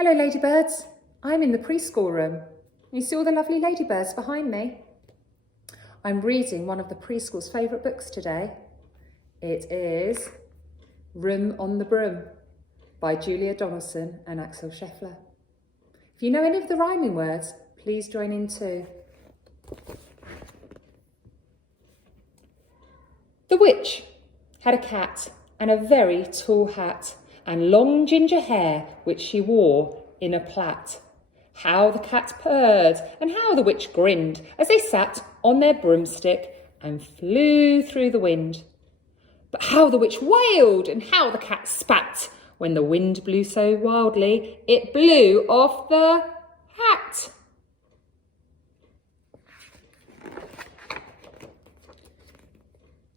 Hello ladybirds, I'm in the preschool room. You see all the lovely ladybirds behind me? I'm reading one of the preschool's favourite books today. It is Room on the Broom by Donaldson and Axel Scheffler. If you know any of the rhyming words, please join in too. The witch had a cat and a very tall hat and long ginger hair which she wore in a plait. How the cat purred and how the witch grinned as they sat on their broomstick and flew through the wind. But how the witch wailed and how the cat spat when the wind blew so wildly it blew off the hat.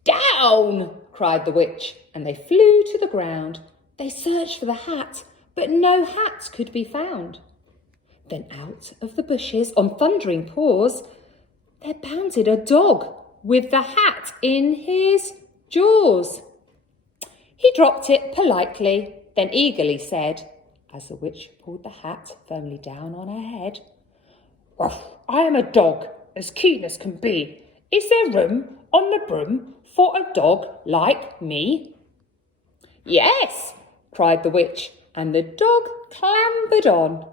Down! Cried the witch, and they flew to the ground. They searched for the hat, but no hat could be found. Then out of the bushes, on thundering paws, there bounded a dog with the hat in his jaws. He dropped it politely, then eagerly said, as the witch pulled the hat firmly down on her head, "I am a dog, as keen as can be. Is there room on the broom for a dog like me?" "Yes," cried the witch, and the dog clambered on.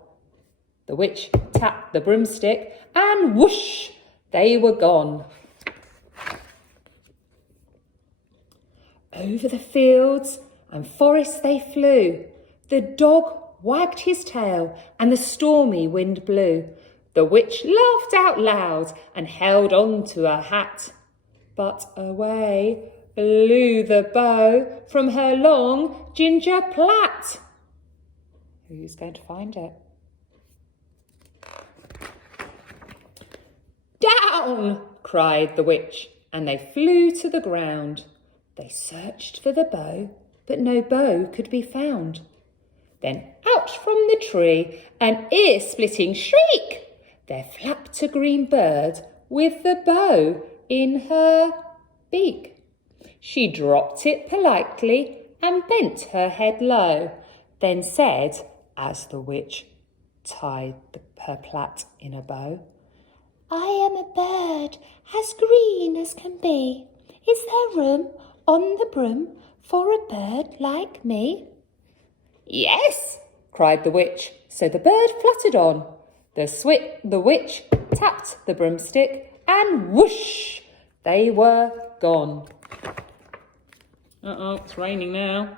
The witch tapped the broomstick and whoosh, they were gone. Over the fields and forests they flew. The dog wagged his tail and the stormy wind blew. The witch laughed out loud and held on to her hat. But away blew the bow from her long ginger plait. Who's going to find it? Down! Cried the witch, and they flew to the ground. They searched for the bow, but no bow could be found. Then out from the tree, an ear-splitting shriek! There flapped a green bird with the bow in her beak. She dropped it politely and bent her head low, then said, as the witch tied her plait in a bow, "I am a bird as green as can be. Is there room on the broom for a bird like me?" "Yes," cried the witch, so the bird fluttered on. The witch tapped the broomstick and whoosh, they were gone. It's raining now.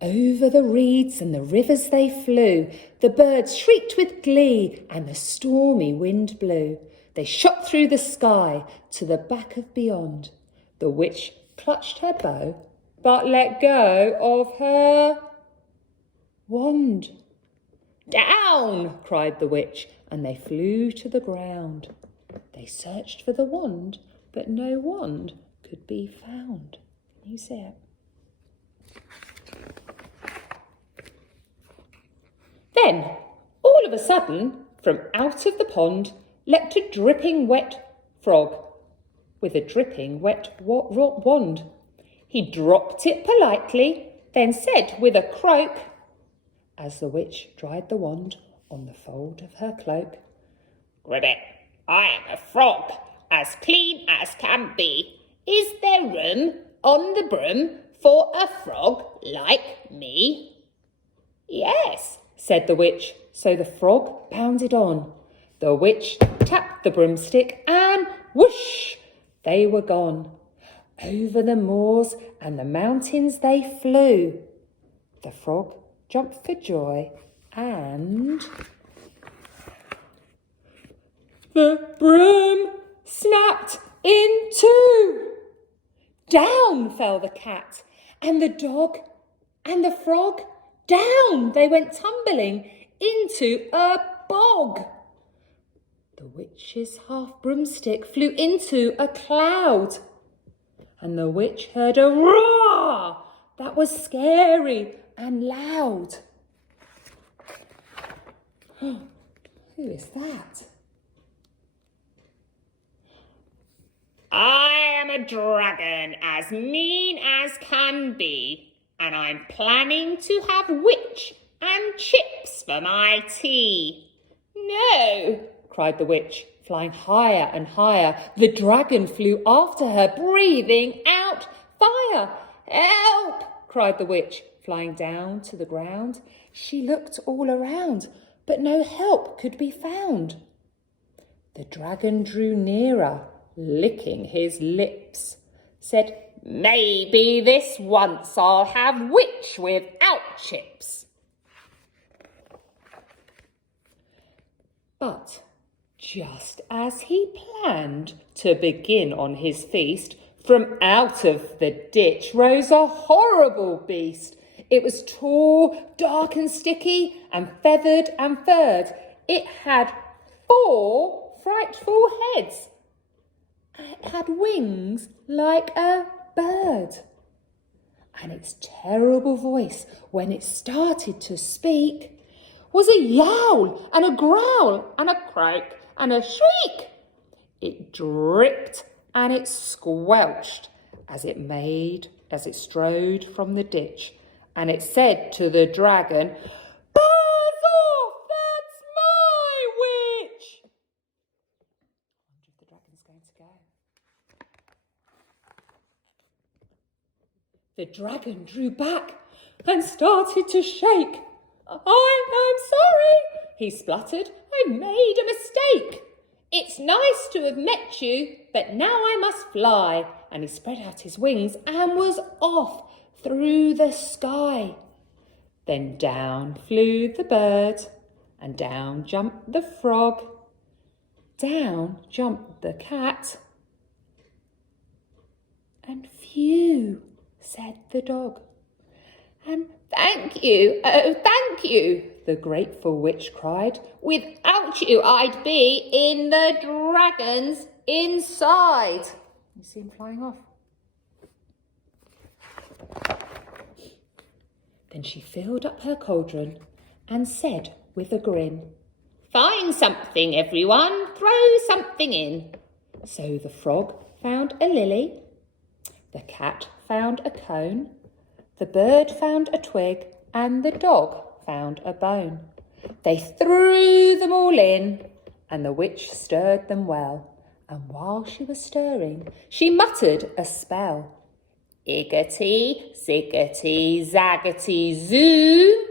Over the reeds and the rivers they flew. The birds shrieked with glee and the stormy wind blew. They shot through the sky to the back of beyond. The witch clutched her bow, but let go of her wand. Down! Cried the witch, and they flew to the ground. They searched for the wand, but no wand could be found. Can you see it? Then, all of a sudden, from out of the pond leapt a dripping wet frog with a dripping wet wand. He dropped it politely, then said with a croak, as the witch dried the wand on the fold of her cloak, "Ribbit, I am a frog, as clean as can be. Is there room on the broom for a frog like me?" "Yes," said the witch, so the frog bounded on. The witch tapped the broomstick and whoosh, they were gone. Over the moors and the mountains they flew. The frog jumped for joy and the broom snapped in two. Down fell the cat and the dog and the frog. Down they went tumbling into a bog. The witch's half broomstick flew into a cloud, and the witch heard a roar that was scary and loud. Who is that? "I am a dragon as mean as can be, and I'm planning to have witch and chips for my tea." "No," cried the witch, flying higher and higher. The dragon flew after her, breathing out fire. "Help!" cried the witch, flying down to the ground. She looked all around, but no help could be found. The dragon drew nearer, licking his lips, said, "Maybe this once I'll have witch without chips." But just as he planned to begin on his feast, from out of the ditch rose a horrible beast. It was tall, dark and sticky, and feathered and furred. It had 4 frightful heads, and it had wings like a bird. And its terrible voice, when it started to speak, was a yowl and a growl and a croak and a shriek. It dripped and it squelched as it strode from the ditch, and it said to the dragon, "Buzz off, that's my witch." I wonder if the dragon's going to go. The dragon drew back and started to shake. I'm sorry," he spluttered. "I made a mistake. It's nice to have met you, but now I must fly." And he spread out his wings and was off through the sky. Then down flew the bird, and down jumped the frog. Down jumped the cat. And "Phew," said the dog. And "Thank you, oh thank you," the grateful witch cried. "Without you I'd be in the dragon's inside." You see him flying off. Then she filled up her cauldron and said with a grin, "Find something, everyone, throw something in." So the frog found a lily, the cat found a cone, the bird found a twig, and the dog found a bone. They threw them all in, and the witch stirred them well. And while she was stirring, she muttered a spell. "Iggity, ziggity, zaggity, zoo."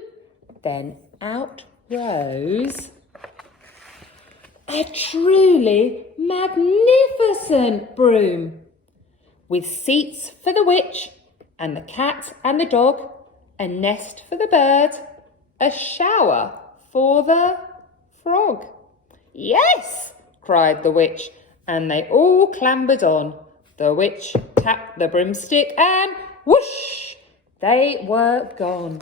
Then out rose a truly magnificent broom, with seats for the witch and the cat and the dog, a nest for the bird, a shower for the frog. "Yes," cried the witch, and they all clambered on. The witch tapped the broomstick and whoosh, they were gone.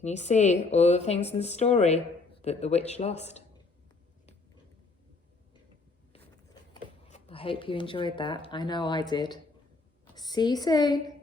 Can you see all the things in the story that the witch lost? I hope you enjoyed that. I know I did. See you soon.